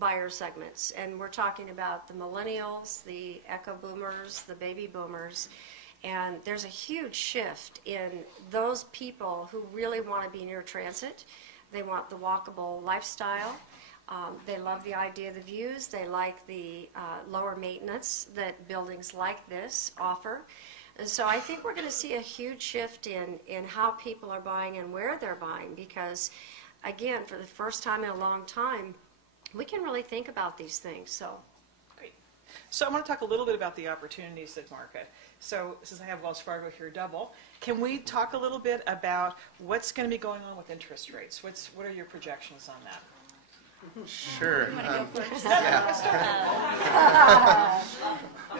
buyer segments, and we're talking about the millennials, the echo boomers, the baby boomers, and there's a huge shift in those people who really want to be near transit. They want the walkable lifestyle. They love the idea of the views. They like the lower maintenance that buildings like this offer. And so I think we're going to see a huge shift in how people are buying and where they're buying, because, again, for the first time in a long time, we can really think about these things. So, great. So I want to talk a little bit about the opportunities at market. So since I have Wells Fargo here double, can we talk a little bit about what's going to be going on with interest rates? What are your projections on that? Sure. You want to go first?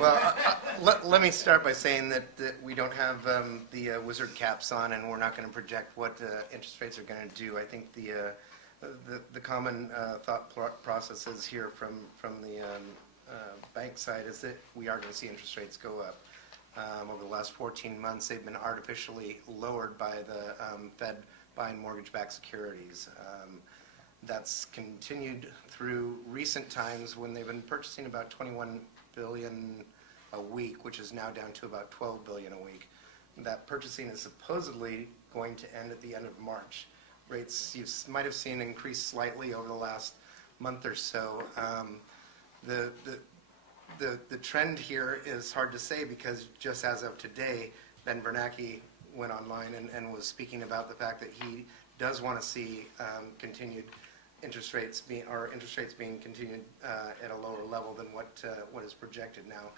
Well, let me start by saying that we don't have the wizard caps on, and we're not going to project what interest rates are going to do. I think the common thought processes here from the bank side is that we are going to see interest rates go up. Over the last 14 months, they've been artificially lowered by the Fed buying mortgage-backed securities. That's continued through recent times when they've been purchasing about 21 billion a week, which is now down to about 12 billion a week. That purchasing is supposedly going to end at the end of March. Rates you might have seen increase slightly over the last month or so. The trend here is hard to say, because just as of today, Ben Bernanke went online and was speaking about the fact that he does want to see continued interest rates being continued at a lower level than what is projected now.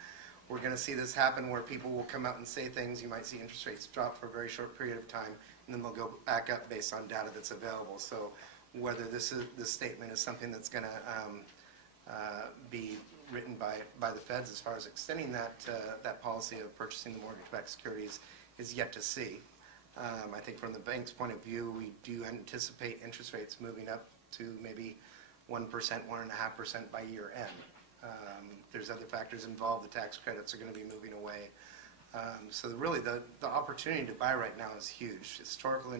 We're going to see this happen where people will come out and say things. You might see interest rates drop for a very short period of time, and then they'll go back up based on data that's available. So whether this statement is something that's going to be written by the Feds as far as extending that policy of purchasing the mortgage-backed securities is yet to see. I think from the bank's point of view, we do anticipate interest rates moving up to maybe 1%, 1.5% by year end. There's other factors involved. The tax credits are going to be moving away. So really the opportunity to buy right now is huge. Historical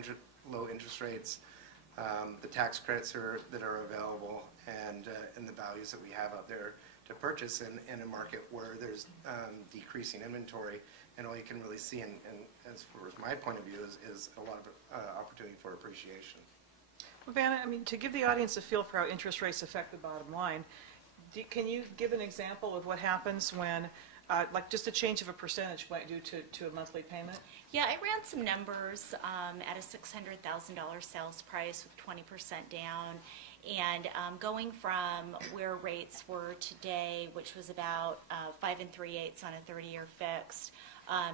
low interest rates, the tax credits that are available, and the values that we have out there to purchase in a market where there's decreasing inventory, and all you can really see, and as far as my point of view, is a lot of opportunity for appreciation. Well, Vanna, I mean, to give the audience a feel for how interest rates affect the bottom line, can you give an example of what happens when, like just a change of a percentage might do to a monthly payment? Yeah, I ran some numbers at a $600,000 sales price with 20% down, and going from where rates were today, which was about 5 3/8 on a 30-year fixed,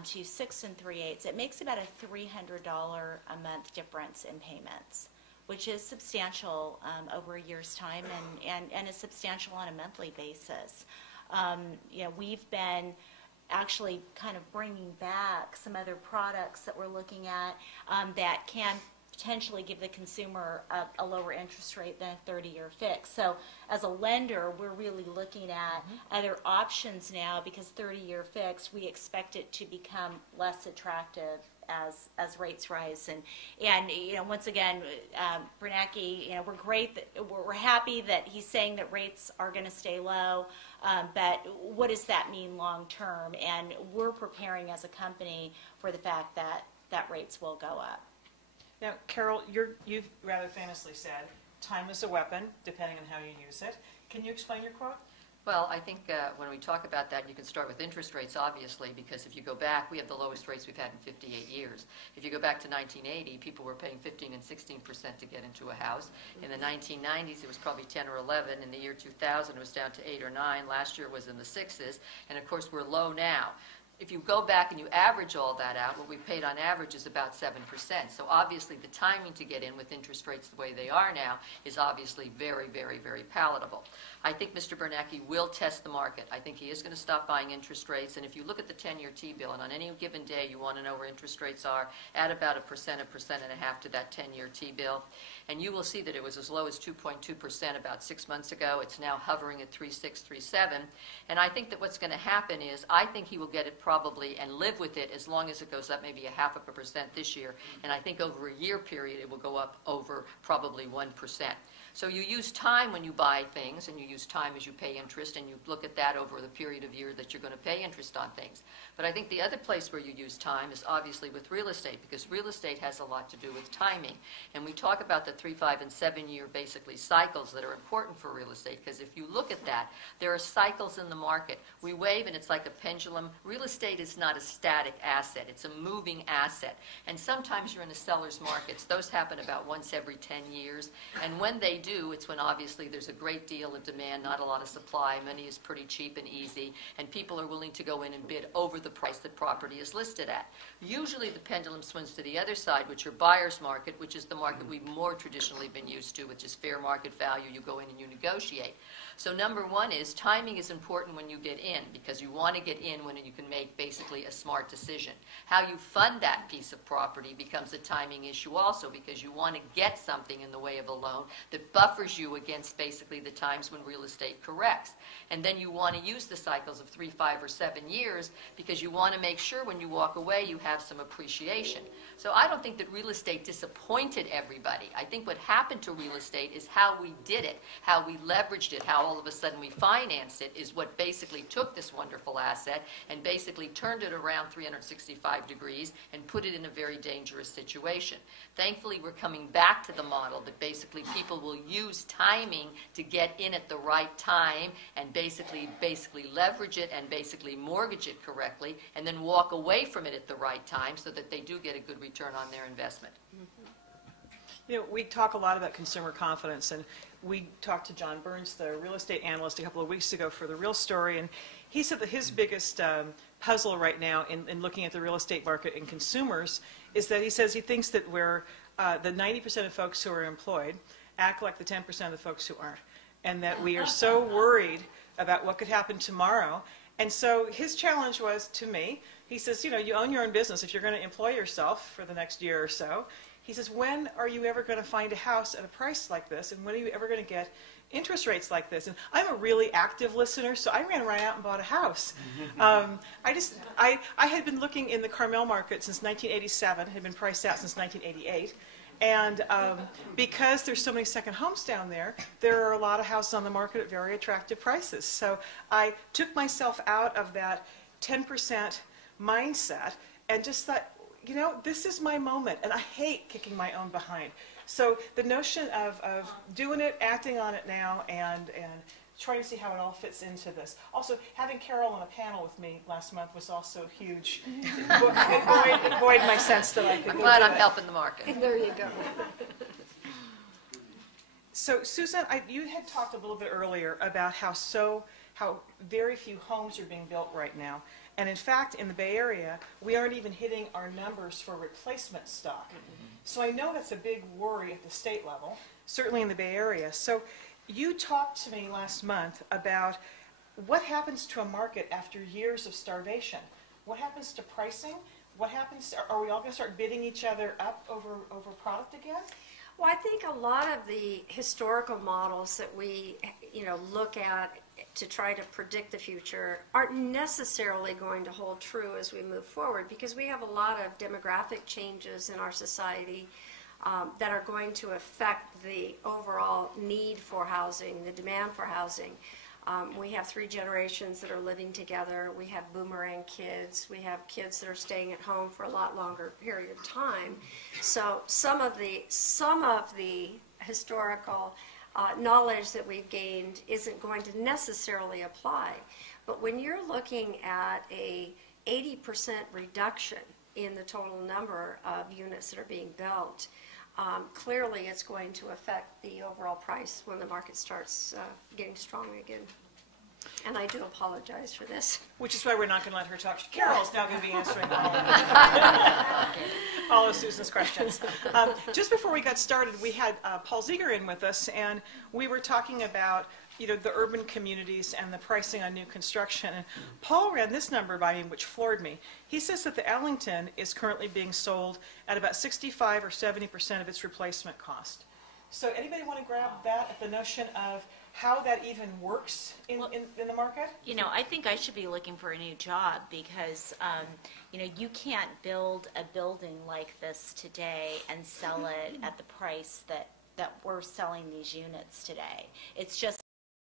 to 6 3/8, it makes about a $300 a month difference in payments, which is substantial over a year's time, and is substantial on a monthly basis. You know, we've been actually kind of bringing back some other products that we're looking at that can potentially give the consumer a lower interest rate than a 30-year fix. So as a lender, we're really looking at other options now, because 30-year fix, we expect it to become less attractive as rates rise. And you know, once again, Bernanke, you know, we're happy that he's saying that rates are going to stay low, but what does that mean long term? And we're preparing as a company for the fact that rates will go up. Now, Carol, you've rather famously said, time is a weapon, depending on how you use it. Can you explain your quote? Well, I think when we talk about that, you can start with interest rates, obviously, because if you go back, we have the lowest rates we've had in 58 years. If you go back to 1980, people were paying 15 and 16% to get into a house. In the 1990s, it was probably 10 or 11. In the year 2000, it was down to 8 or 9. Last year it was in the 6s. And, of course, we're low now. If you go back and you average all that out, what we paid on average is about 7%. So obviously the timing to get in with interest rates the way they are now is obviously very, very, very palatable. I think Mr. Bernanke will test the market. I think he is going to stop buying interest rates. And if you look at the 10-year T-bill, and on any given day you want to know where interest rates are, add about 1%, 1.5% to that 10-year T-bill. And you will see that it was as low as 2.2% about 6 months ago. It's now hovering at 3.6, 3.7. And I think that what's going to happen is I think he will get it probably and live with it as long as it goes up maybe 0.5% this year. And I think over a year period it will go up over probably 1%. So you use time when you buy things, and you use time as you pay interest, and you look at that over the period of year that you're going to pay interest on things. But I think the other place where you use time is obviously with real estate, because real estate has a lot to do with timing. And we talk about the 3, 5, and 7-year basically cycles that are important for real estate, because if you look at that, there are cycles in the market. We wave and it's like a pendulum. Real estate is not a static asset. It's a moving asset. And sometimes you're in the seller's markets. Those happen about once every 10 years. And when they do, it's when obviously there's a great deal of demand, not a lot of supply. Money is pretty cheap and easy, and people are willing to go in and bid over the price that property is listed at. Usually the pendulum swings to the other side, which are buyer's market, which is the market we've more traditionally been used to, which is fair market value. You go in and you negotiate. So number one is timing is important when you get in, because you want to get in when you can make basically a smart decision. How you fund that piece of property becomes a timing issue also, because you want to get something in the way of a loan that buffers you against basically the times when real estate corrects. And then you want to use the cycles of 3, 5, or 7 years, because you want to make sure when you walk away you have some appreciation. So I don't think that real estate disappointed everybody. I think what happened to real estate is how we did it, how we leveraged it, how all of a sudden we financed it is what basically took this wonderful asset and basically turned it around 365 degrees and put it in a very dangerous situation. Thankfully, we're coming back to the model that basically people will use timing to get in at the right time and basically leverage it and basically mortgage it correctly, and then walk away from it at the right time so that they do get a good return on their investment. You know, we talk a lot about consumer confidence, and we talked to John Burns, the real estate analyst, a couple of weeks ago for The Real Story, and he said that his biggest puzzle right now in looking at the real estate market and consumers is that he says he thinks that we're the 90% of folks who are employed act like the 10% of the folks who aren't, and that we are so worried about what could happen tomorrow. And so his challenge was to me, he says, you know, you own your own business. If you're going to employ yourself for the next year or so, he says, when are you ever going to find a house at a price like this, and when are you ever going to get interest rates like this? And I'm a really active listener, so I ran right out and bought a house. I had been looking in the Carmel market since 1987, had been priced out since 1988. And because there's so many second homes down there, there are a lot of houses on the market at very attractive prices. So I took myself out of that 10% mindset and just thought, you know, this is my moment, and I hate kicking my own behind. So the notion of doing it, acting on it now, and trying to see how it all fits into this. Also, having Carol on a panel with me last month was also huge. It buoyed my sense that I could I'm glad I'm helping the market. There you go. So, Susan, you had talked a little bit earlier about how very few homes are being built right now. And in fact, in the Bay Area, we aren't even hitting our numbers for replacement stock. So I know that's a big worry at the state level, certainly in the Bay Area. So you talked to me last month about what happens to a market after years of starvation. What happens to pricing? What happens? Are we all going to start bidding each other up over product again? Well, I think a lot of the historical models that we, look at to try to predict the future aren't necessarily going to hold true as we move forward, because we have a lot of demographic changes in our society that are going to affect the overall need for housing, the demand for housing. We have 3 generations that are living together. We have boomerang kids. We have kids that are staying at home for a lot longer period of time. So some of the historical knowledge that we've gained isn't going to necessarily apply. But when you're looking at a 80% reduction in the total number of units that are being built, clearly it's going to affect the overall price when the market starts getting strong again. And I do apologize for this. Which is why we're not going to let her talk. Carol's now going to be answering all of Susan's questions. Just before we got started, we had Paul Ziegler in with us, and we were talking about the urban communities and the pricing on new construction. And Paul ran this number by me, which floored me. He says that the Ellington is currently being sold at about 65 or 70% of its replacement cost. So anybody want to grab that at the notion of how that even works in the market? I think I should be looking for a new job because, you can't build a building like this today and sell it at the price that that we're selling these units today. It's just